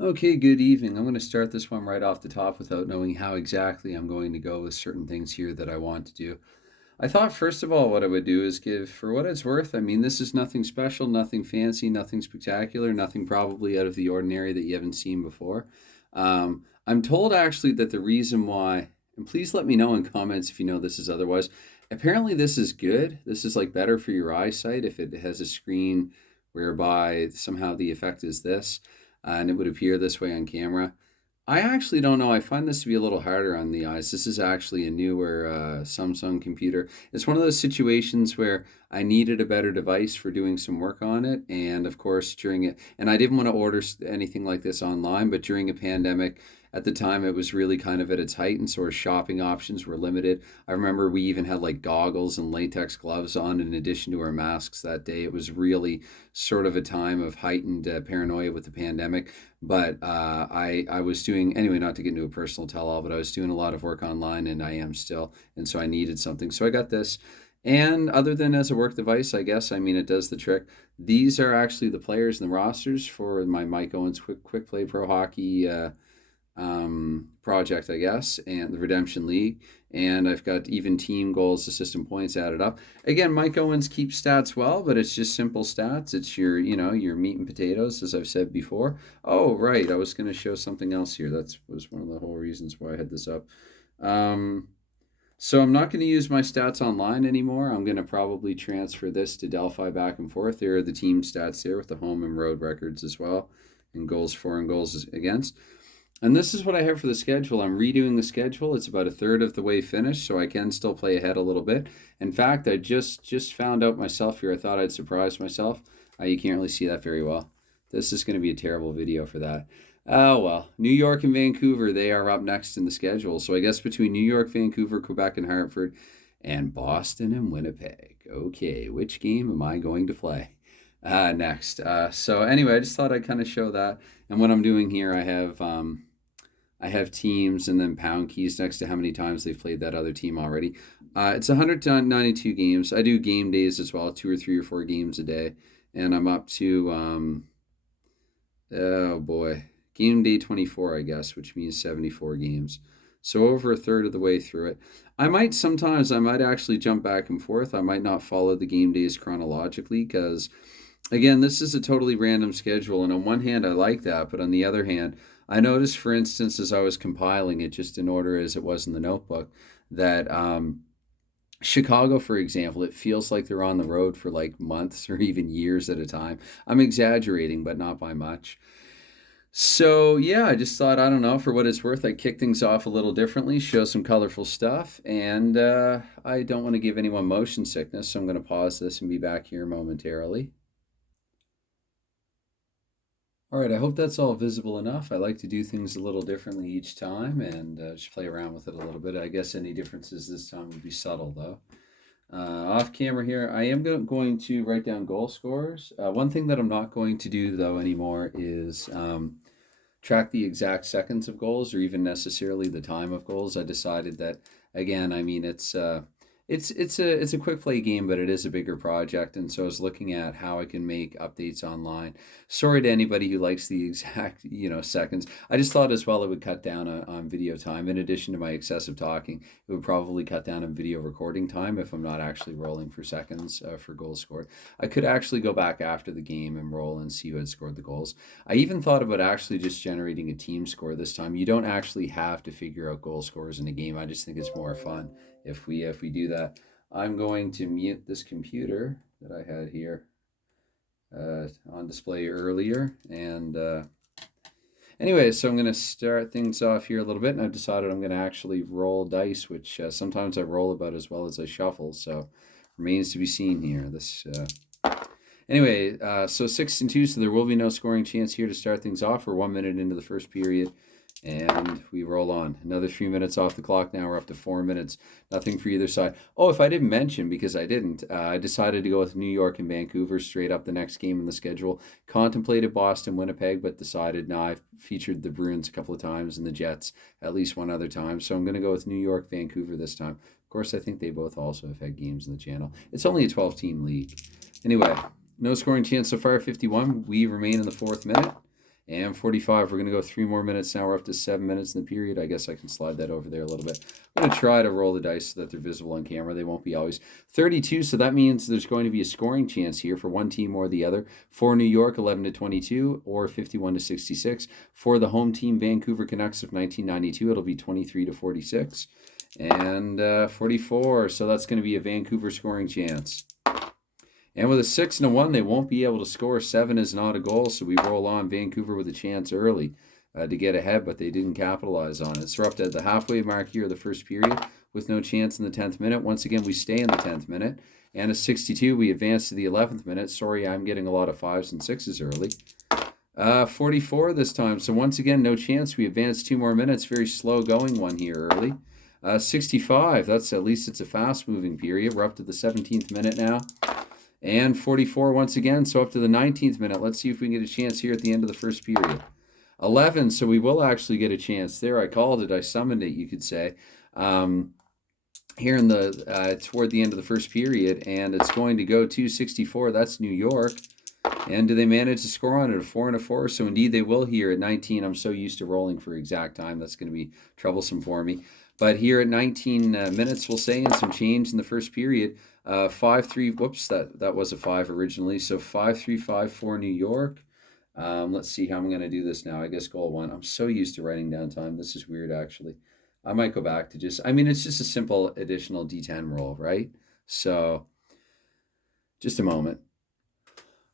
Okay, good evening. I'm going to start this one right off the top without knowing how exactly I'm going to go with certain things here that I want to do. I thought, first of all, what I would do is give, for what it's worth, I mean, this is nothing special, nothing fancy, nothing spectacular, nothing probably out of the ordinary that you haven't seen before. I'm told actually that the reason why, and please let me know in comments if you know this is otherwise. Apparently, this is good. This is like better for your eyesight if it has a screen whereby somehow the effect is this, and it would appear this way on camera. I actually don't know. I find this to be a little harder on the eyes. This is actually a newer Samsung computer. It's one of those situations where I needed a better device for doing some work on it. And of course, during it, and I didn't want to order anything like this online, but during a pandemic, at the time, it was really kind of at its height, and sort of shopping options were limited. I remember we even had like goggles and latex gloves on in addition to our masks that day. It was really sort of a time of heightened paranoia with the pandemic. But I was doing, anyway, not to get into a personal tell all, but I was doing a lot of work online, and I am still. And so I needed something. So I got this. And other than as a work device, I guess, I mean, it does the trick. These are actually the players and the rosters for my Mike Owens Quick Play Pro Hockey project, I guess, and the Redemption League. And I've got even team goals, assist points added up. Again, Mike Owens keeps stats well, but it's just simple stats. It's your meat and potatoes, as I've said before. Oh, right. I was going to show something else here. That was one of the whole reasons why I had this up. Um, so I'm not going to use my stats online anymore. I'm going to probably transfer this to Delphi back and forth. There are the team stats there with the home and road records as well, and goals for and goals against. And this is what I have for the schedule. I'm redoing the schedule. It's about a third of the way finished, so I can still play ahead a little bit. In fact, I just found out myself here. I thought I'd surprise myself. You can't really see that very well. This is going to be a terrible video for that. Oh, well. New York and Vancouver, they are up next in the schedule. So I guess between New York, Vancouver, Quebec, and Hartford, and Boston and Winnipeg. Okay, which game am I going to play? Next. So anyway, I just thought I'd kind of show that. And what I'm doing here, I have teams and then pound keys next to how many times they've played that other team already. It's 192 games. I do game days as well, 2 or 3 or 4 games a day. And I'm up to, oh boy, game day 24, I guess, which means 74 games. So over a third of the way through it. I might actually jump back and forth. I might not follow the game days chronologically because, again, this is a totally random schedule. And on one hand, I like that. But on the other hand, I noticed, for instance, as I was compiling it just in order as it was in the notebook, that Chicago, for example, it feels like they're on the road for like months or even years at a time. I'm exaggerating, but not by much. So, yeah, I just thought, I don't know, for what it's worth, I'd kick things off a little differently, show some colorful stuff, and I don't want to give anyone motion sickness, so I'm going to pause this and be back here momentarily. All right, I hope that's all visible enough. I like to do things a little differently each time and just play around with it a little bit. I guess any differences this time would be subtle, though. Off camera here, I am going to write down goal scores. One thing that I'm not going to do, though, anymore is track the exact seconds of goals or even necessarily the time of goals. I decided that, again, I mean, it's a quick play game, but it is a bigger project, and so I was looking at how I can make updates online. Sorry to anybody who likes the exact seconds. I just thought as well it would cut down on video time. In addition to my excessive talking, it would probably cut down on video recording time if I'm not actually rolling for seconds for goals scored. I could actually go back after the game and roll and see who had scored the goals. I even thought about actually just generating a team score this time. You don't actually have to figure out goal scores in a game. I just think it's more fun if we do that. I'm going to mute this computer that I had here on display earlier. And anyway, so I'm going to start things off here a little bit. And I've decided I'm going to actually roll dice, which sometimes I roll about as well as I shuffle. So remains to be seen here. Anyway, so 6 and 2, so there will be no scoring chance here to start things off. We're 1 minute into the first period. And we roll on. Another 3 minutes off the clock. Now we're up to 4 minutes. Nothing for either side. Oh, if I didn't mention, because I didn't, I decided to go with New York and Vancouver straight up the next game in the schedule. Contemplated Boston, Winnipeg, but decided, no, I've featured the Bruins a couple of times and the Jets at least one other time. So I'm going to go with New York, Vancouver this time. Of course, I think they both also have had games in the channel. It's only a 12-team league. Anyway, no scoring chance so far, 51. We remain in the 4th minute. And 45, we're going to go 3 more minutes now. We're up to 7 minutes in the period. I guess I can slide that over there a little bit. I'm going to try to roll the dice so that they're visible on camera. They won't be always. 32, so that means there's going to be a scoring chance here for one team or the other. For New York, 11-22 or 51-66. For the home team, Vancouver Canucks of 1992, it'll be 23-46. And 44, so that's going to be a Vancouver scoring chance. And with a 6 and a 1, they won't be able to score. 7 is not a goal, so we roll on. Vancouver with a chance early to get ahead, but they didn't capitalize on it. So we're up to the halfway mark here of the first period with no chance in the 10th minute. Once again, we stay in the 10th minute. And a 62, we advance to the 11th minute. Sorry, I'm getting a lot of 5s and 6s early. 44 this time. So once again, no chance. We advance 2 more minutes. Very slow going one here early. 65, that's at least it's a fast-moving period. We're up to the 17th minute now. And 44 once again, so up to the 19th minute. Let's see if we can get a chance here at the end of the first period. 11, so we will actually get a chance there. I called it, I summoned it, you could say, here in the toward the end of the first period, and it's going to go to 64. That's New York. And do they manage to score on it? A 4 and a 4? So indeed they will here at 19. I'm so used to rolling for exact time. That's going to be troublesome for me. But here at 19 minutes, we'll say, and some change in the first period, 5-3, whoops, that was a 5 originally. So 5-3-5 for New York. Let's see how I'm going to do this now. I guess goal 1. I'm so used to writing down time. This is weird, actually. I might go back to it's just a simple additional D10 roll, right? So just a moment.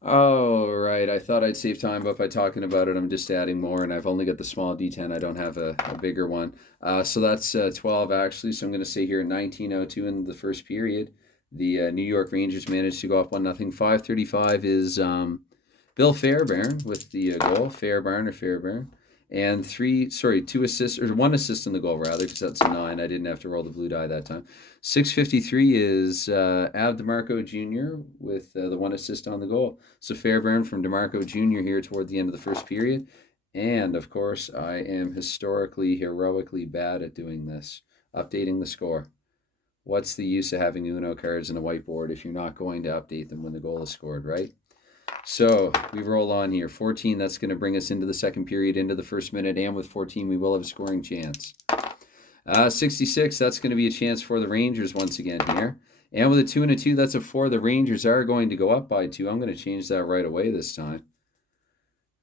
Oh, right. I thought I'd save time, but by talking about it, I'm just adding more, and I've only got the small D10. I don't have a bigger one. So that's 12, actually. So I'm going to say here 19:02 in the first period. The New York Rangers managed to go up 1-0. 5:35 is Bill Fairbairn with the goal. Fairbairn. And 2 assists, or 1 assist in the goal, rather, because that's a 9. I didn't have to roll the blue die that time. 6:53 is Ab DeMarco Jr. with the 1 assist on the goal. So Fairbairn from DeMarco Jr. here toward the end of the first period. And, of course, I am heroically bad at doing this, updating the score. What's the use of having Uno cards and a whiteboard if you're not going to update them when the goal is scored, right? So we roll on here. 14, that's going to bring us into the second period, into the first minute, and with 14, we will have a scoring chance. 66, that's going to be a chance for the Rangers once again here. And with a 2 and a 2, that's a 4. The Rangers are going to go up by 2. I'm going to change that right away this time.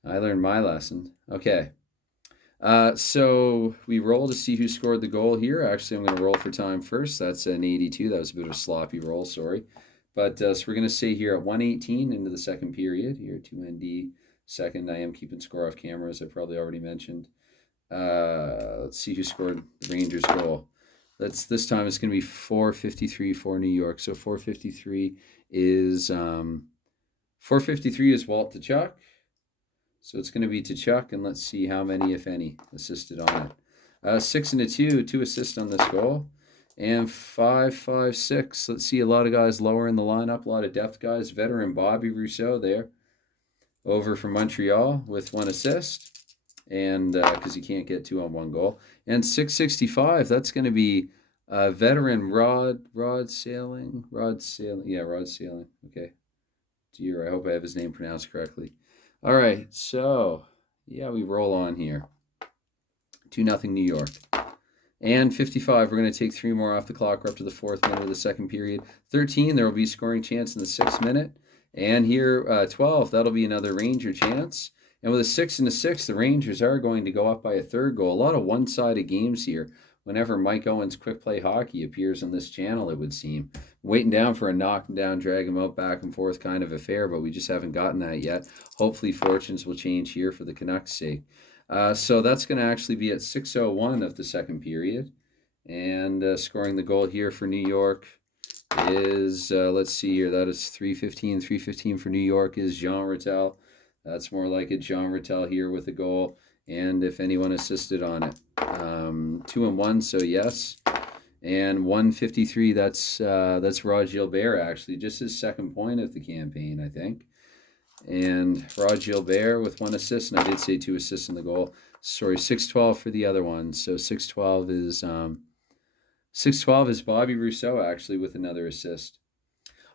I learned my lesson. Okay. So we roll to see who scored the goal here. Actually, I'm going to roll for time first. That's an 82. That was a bit of a sloppy roll, sorry. But so we're going to say here at 1:18 into the second period, here 2ND second. I am keeping score off camera, as I probably already mentioned. Let's see who scored the Rangers goal. This time it's going to be 4:53 for New York. So 4:53 is Walt Tkachuk. So it's going to be Tkachuk, and let's see how many, if any, assisted on it. 6 and a 2 assists on this goal. And 5-5-6. Let's see, a lot of guys lower in the lineup, a lot of depth guys. Veteran Bobby Rousseau there, over from Montreal with 1 assist, and because he can't get 2 on 1 goal. And 665, that's going to be veteran Rod Sailing. Yeah, Rod Sailing. Okay. Dear, I hope I have his name pronounced correctly. All right, so yeah, we roll on here. 2-0 New York. And 55, we're going to take 3 more off the clock. We're up to the 4th minute of the second period. 13, there will be a scoring chance in the 6th minute. And here, 12, that'll be another Ranger chance. And with a 6 and a 6, the Rangers are going to go up by a 3rd goal. A lot of one-sided games here. Whenever Mike Owens Quick Play Hockey appears on this channel, it would seem. Waiting down for a knock him down, drag him out, back and forth kind of affair, but we just haven't gotten that yet. Hopefully fortunes will change here for the Canucks' sake. So that's going to actually be at 6:01 of the second period. And scoring the goal here for New York is, let's see here, that is 3:15. 3:15 for New York is Jean Rattel. That's more like it. Jean Rattel here with a goal. And if anyone assisted on it. 2 and 1, so yes. And 1:53, that's Rod Gilbert, actually. Just his 2nd point of the campaign, I think. And Rod Gilbert with 1 assist, and I did say 2 assists in the goal. Sorry, 6:12 for the other one. So 6:12 is Bobby Rousseau, actually, with another assist.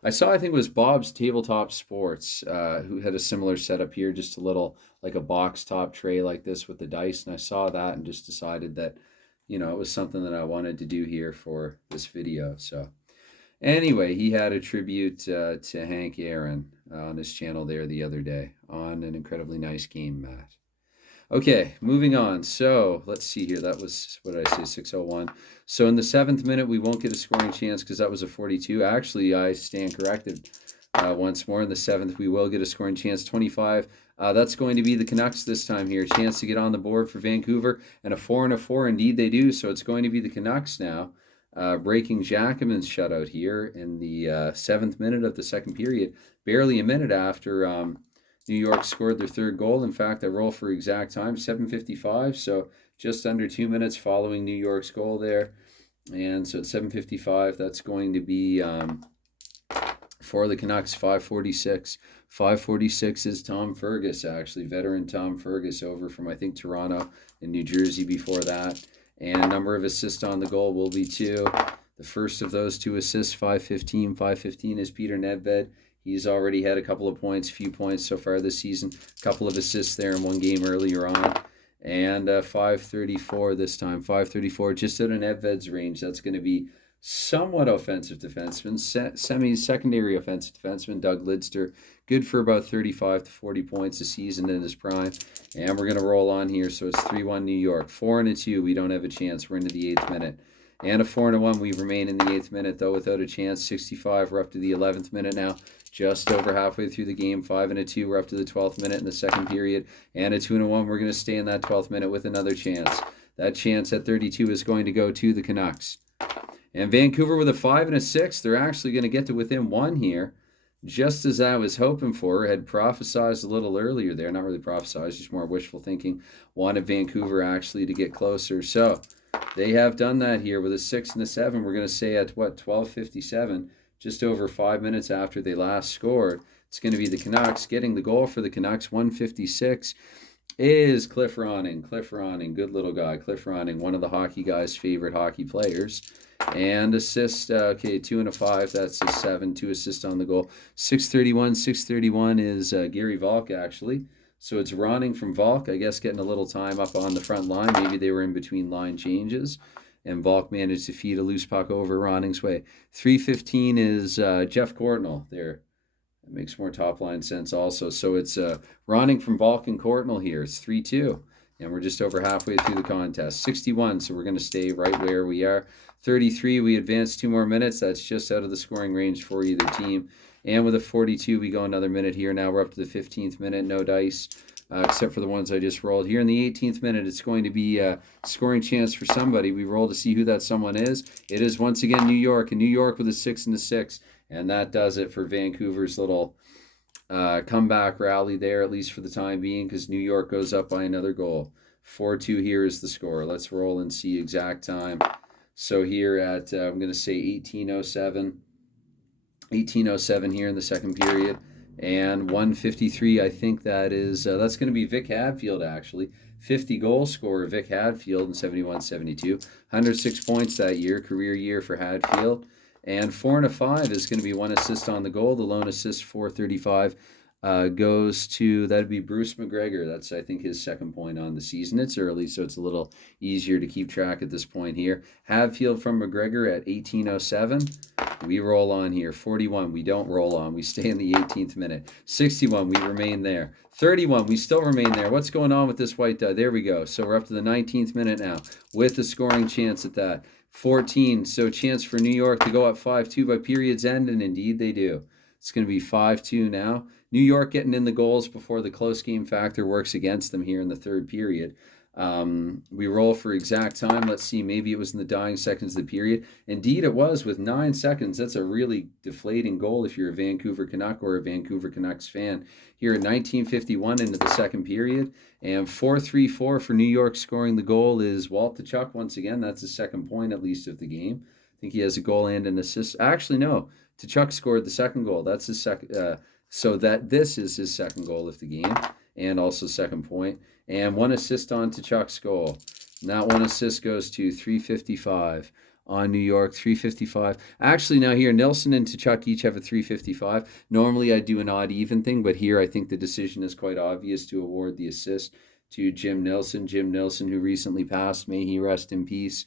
I saw, I think it was Bob's Tabletop Sports, who had a similar setup here, just a little like a box top tray like this with the dice. And I saw that and just decided that, it was something that I wanted to do here for this video. So anyway, he had a tribute to Hank Aaron on his channel there the other day on an incredibly nice game, Matt. Okay, moving on. So let's see here. That was, what did I say, 6:01. So in the 7th minute, we won't get a scoring chance because that was a 42. Actually, I stand corrected once more. In the 7th, we will get a scoring chance, 25. That's going to be the Canucks this time here. Chance to get on the board for Vancouver, and a 4 and a 4. Indeed, they do. So it's going to be the Canucks now, breaking Jackman's shutout here in the 7th minute of the second period. Barely a minute after New York scored their third goal. In fact, I roll for exact time, 7:55, so just under 2 minutes following New York's goal there. And so at 7:55, that's going to be for the Canucks, 5:46. 5:46 is Tom Fergus, actually, veteran Tom Fergus, over from, I think, Toronto and New Jersey before that. And number of assists on the goal will be 2. The first of those 2 assists, 5:15. 5:15 is Peter Nedved. He's already had a couple of points, few points so far this season. A couple of assists there in one game earlier on. And 5:34 this time. 5:34, just out of Nedved's range. That's going to be somewhat offensive defenseman, secondary offensive defenseman, Doug Lidster. Good for about 35 to 40 points a season in his prime. And we're going to roll on here. So it's 3-1 New York. 4 and a 2, we don't have a chance. We're into the 8th minute. And a 4 and a 1, we remain in the 8th minute, though, without a chance. 65, we're up to the 11th minute now. Just over halfway through the game. 5 and a 2, we're up to the 12th minute in the second period. And a 2 and a 1, we're going to stay in that 12th minute with another chance. That chance at 32 is going to go to the Canucks. And Vancouver with a 5 and a 6, they're actually going to get to within 1 here. Just as I was hoping for, had prophesized a little earlier there. Not really prophesized, just more wishful thinking. Wanted Vancouver actually to get closer. So they have done that here with a 6 and a 7. We're going to say at, 12:57, just over 5 minutes after they last scored. It's going to be the Canucks. Getting the goal for the Canucks, 156, is Cliff Ronning. Cliff Ronning, good little guy. Cliff Ronning, one of the hockey guys' favorite hockey players. And assist, 2 and a 5, that's a 7, 2 assists on the goal. 6:31 is Gary Valk, actually. So it's Ronning from Valk, I guess, getting a little time up on the front line. Maybe they were in between line changes. And Valk managed to feed a loose puck over Ronning's way. 3:15 is Jeff Courtnall there. That makes more top-line sense also. So it's Ronning from Valk and Courtnall here. It's 3-2. And we're just over halfway through the contest. 61, so we're going to stay right where we are. 33, we advance 2 more minutes. That's just out of the scoring range for either team. And with a 42, we go another minute here. Now we're up to the 15th minute. No dice, except for the ones I just rolled. Here in the 18th minute, it's going to be a scoring chance for somebody. We roll to see who that someone is. It is once again New York. And New York with a 6 and a 6. And that does it for Vancouver's little comeback rally there, at least for the time being, because New York goes up by another goal. 4-2 here is the score. Let's roll and see exact time. So here at, I'm going to say 18:07 here in the second period, and 1:53, I think that is, that's going to be Vic Hadfield, actually. 50 goal scorer, Vic Hadfield in 71-72. 106 points that year, career year for Hadfield. And 4 and a 5 is going to be 1 assist on the goal. The lone assist, 4:35, goes to, that'd be Bruce McGregor. That's, I think, his second point on the season. It's early, so it's a little easier to keep track at this point here. Hadfield from McGregor at 18:07. We roll on here. 41, we don't roll on. We stay in the 18th minute. 61, we remain there. 31, we still remain there. What's going on with this white die? There we go. So we're up to the 19th minute now with a scoring chance at that. 14, so chance for New York to go up 5-2 by period's end, and indeed they do. It's going to be 5-2 now. New York getting in the goals before the close game factor works against them here in the third period. We roll for exact time. Let's see, maybe it was in the dying seconds of the period. Indeed, it was with 9 seconds. That's a really deflating goal if you're a Vancouver Canuck or a Vancouver Canucks fan. Here at 19:51 into the second period. And 4-3-4 for New York scoring the goal is Walt Tkachuk once again. That's his second point, at least, of the game. I think he has a goal and an assist. Actually, no. Tkachuk scored the second goal. That's his second. So that this is his second goal of the game, and also second point. And 1 assist on Tkachuk's goal. And that 1 assist goes to 3:55 on New York, 355. Actually, now here, Nilsson and Tkachuk each have a 355. Normally, I do an odd even thing, but here I think the decision is quite obvious to award the assist to Jim Nilsson. Jim Nilsson, who recently passed, may he rest in peace.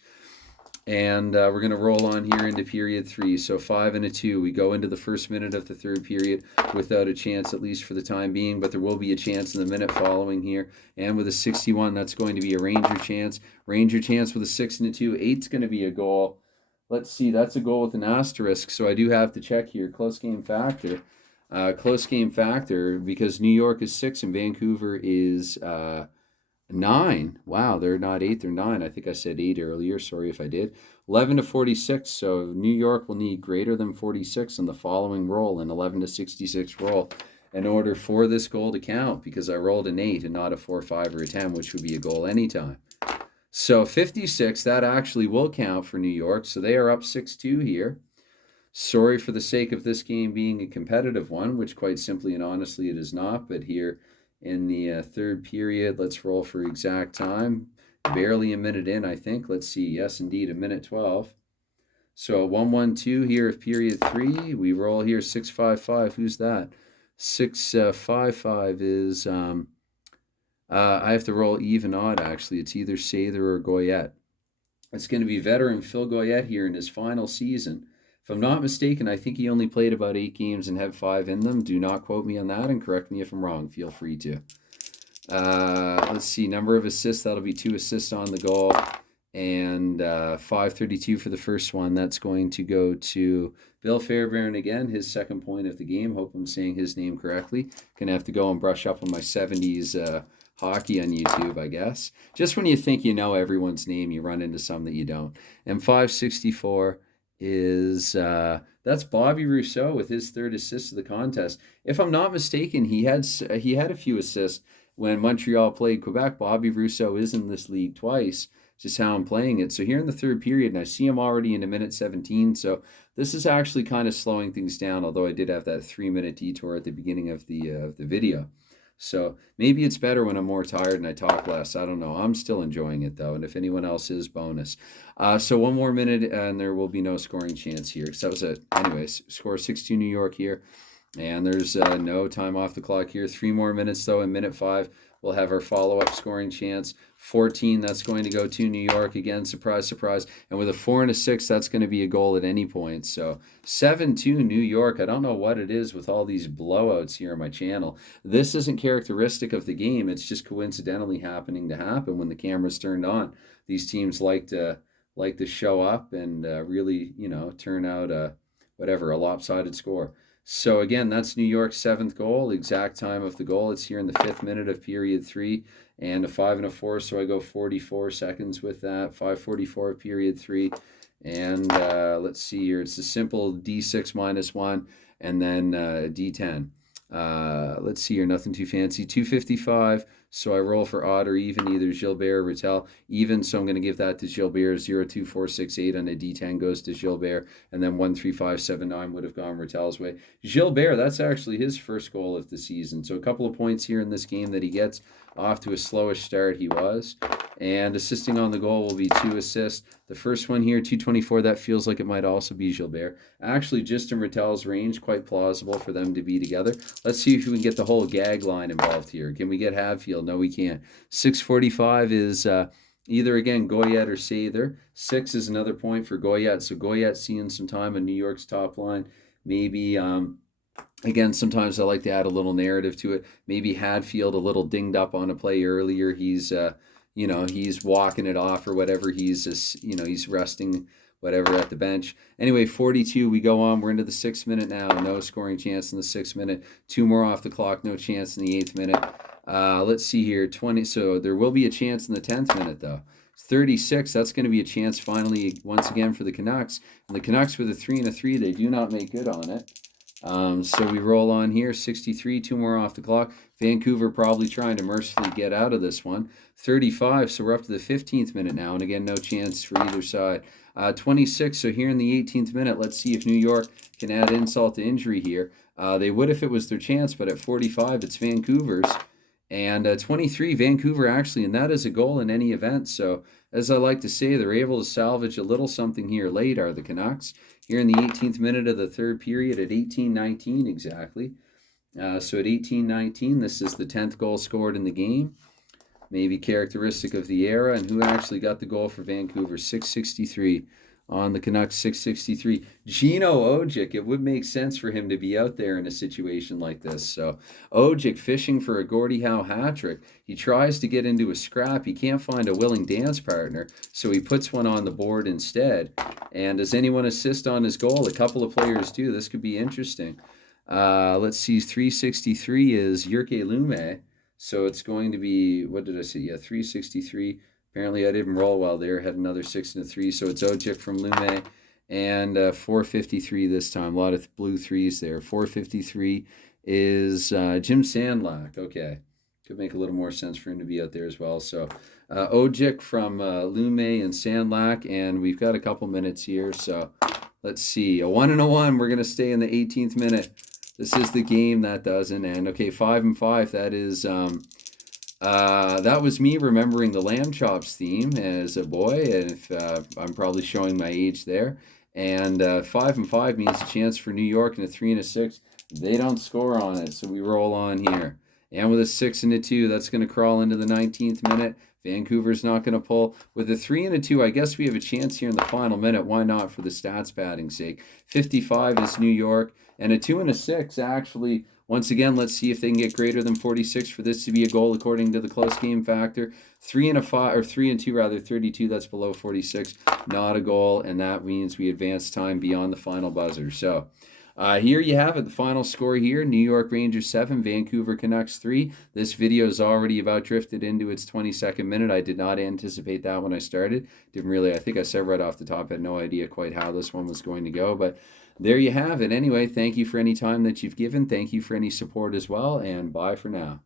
And we're going to roll on here into period 3. So 5 and a 2. We go into the first minute of the third period without a chance, at least for the time being, but there will be a chance in the minute following here. And with a 61, that's going to be a Ranger chance. Ranger chance with a 6 and a 2. 8's going to be a goal. Let's see, that's a goal with an asterisk, so I do have to check here. Close game factor. Close game factor because New York is 6 and Vancouver is 9. Wow, they're not 8, they're 9. I think I said 8 earlier. Sorry if I did. 11 to 46. So New York will need greater than 46 in the following roll, an 11 to 66 roll, in order for this goal to count, because I rolled an 8 and not a 4, 5, or a 10, which would be a goal anytime. So 56, that actually will count for New York. So they are up 6-2 here. Sorry for the sake of this game being a competitive one, which quite simply and honestly it is not. But here in the third period, let's roll for exact time. Barely a minute in, I think. Let's see. Yes, indeed, a minute 12. So 1-1-2 here of period 3. We roll here 6-5-5. Who's that? 6-5-5 is... I have to roll even odd, actually. It's either Sather or Goyette. It's going to be veteran Phil Goyette here in his final season. If I'm not mistaken, I think he only played about 8 games and had 5 in them. Do not quote me on that and correct me if I'm wrong. Feel free to. Let's see. Number of assists. That'll be 2 assists on the goal. And 532 for the first one. That's going to go to Bill Fairbairn again, his second point of the game. Hope I'm saying his name correctly. Gonna have to go and brush up on my 70s hockey on YouTube, I guess. Just when you think you know everyone's name, you run into some that you don't. And 564 is that's Bobby Rousseau with his 3rd assist of the contest. If I'm not mistaken, he had a few assists when Montreal played Quebec. Bobby Rousseau is in this league twice, just how I'm playing it. So here in the third period, and I see him already in a minute 17. So this is actually kind of slowing things down, although I did have that 3-minute detour at the beginning of the video. So maybe it's better when I'm more tired and I talk less. I don't know. I'm still enjoying it, though. And if anyone else is, bonus. So 1 more minute, and there will be no scoring chance here. So that was it. Anyways, score 6-2 New York here. And there's no time off the clock here. 3 more minutes, though. In minute 5, we'll have our follow-up scoring chance. 14, that's going to go to New York. Again, surprise, surprise. And with a 4 and a 6, that's going to be a goal at any point. So 7-2 New York. I don't know what it is with all these blowouts here on my channel. This isn't characteristic of the game. It's just coincidentally happening to happen when the camera's turned on. These teams like to show up and really, turn out a lopsided score. So again, that's New York's 7th goal. Exact time of the goal, it's here in the 5th minute of period 3, and a 5 and a 4, so I go 44 seconds with that. 5:44 of period 3, and let's see here. It's a simple D6 minus 1, and then D10. Let's see here, nothing too fancy. 255. So I roll for odd or even, either Gilbert or Rattel. Even, so I'm going to give that to Gilbert. 02468 on a D10 goes to Gilbert. And then 13579 would have gone Rattel's way. Gilbert, that's actually his first goal of the season. So a couple of points here in this game that he gets. Off to a slowish start he was. And assisting on the goal will be 2 assists. The first one here, 224, that feels like it might also be Gilbert. Actually, just in Rattel's range, quite plausible for them to be together. Let's see if we can get the whole gag line involved here. Can we get Hadfield? No, we can't. 645 is either, again, Goyette or Sather. 6 is another point for Goyette. So Goyette seeing some time on New York's top line. Maybe... Again, sometimes I like to add a little narrative to it. Maybe Hadfield a little dinged up on a play earlier. He's, he's walking it off or whatever. He's just, he's resting, whatever, at the bench. Anyway, 42, we go on. We're into the 6th minute now. No scoring chance in the 6th minute. 2 more off the clock. No chance in the 8th minute. Let's see here. 20. So there will be a chance in the 10th minute, though. 36, that's going to be a chance finally, once again, for the Canucks. And the Canucks with a 3 and a 3, they do not make good on it. So we roll on here, 63, 2 more off the clock. Vancouver probably trying to mercifully get out of this one. 35, so we're up to the 15th minute now, and again, no chance for either side. 26, so here in the 18th minute, let's see if New York can add insult to injury here. They would if it was their chance, but at 45, it's Vancouver's. And 23, Vancouver actually, and that is a goal in any event. So, as I like to say, they're able to salvage a little something here late, are the Canucks. Here in the 18th minute of the third period at 18:19 exactly. So at 18:19, this is the 10th goal scored in the game. Maybe characteristic of the era. And who actually got the goal for Vancouver? 663 on the Canucks, 663. Gino Ojic, it would make sense for him to be out there in a situation like this. So Ojic fishing for a Gordie Howe hat trick. He tries to get into a scrap. He can't find a willing dance partner, so he puts one on the board instead. And does anyone assist on his goal? A couple of players do. This could be interesting. Let's see, 363 is Jyrke Lume. So it's going to be, what did I say? Yeah, 363. Apparently I didn't roll well there. Had another 6 and a 3. So it's Ojic from Lume. And 453 this time. A lot of blue threes there. 453 is Jim Sandlak. Okay. Could make a little more sense for him to be out there as well. So Ojic from Lume and Sandlak. And we've got a couple minutes here. So let's see. A 1 and a 1. We're going to stay in the 18th minute. This is the game that doesn't end. Okay, 5 and 5. That is that was me remembering the lamb chops theme as a boy, and if I'm probably showing my age there. And 5 and 5 means a chance for New York, and a 3 and a 6. They don't score on it, so we roll on here. And with a 6 and a 2, that's going to crawl into the 19th minute. Vancouver's not going to pull. With a 3 and a 2, I guess we have a chance here in the final minute. Why not, for the stats padding's sake? 55 is New York. And a 2 and a 6, actually, once again, let's see if they can get greater than 46 for this to be a goal according to the close game factor. 3 and a 5, or 3 and 2 rather, 32, that's below 46. Not a goal, and that means we advance time beyond the final buzzer. So here you have it, the final score here. New York Rangers 7, Vancouver Canucks 3. This video is already about drifted into its 22nd minute. I did not anticipate that when I started. Didn't really, I think I said right off the top, I had no idea quite how this one was going to go. But there you have it. Anyway, thank you for any time that you've given. Thank you for any support as well, and bye for now.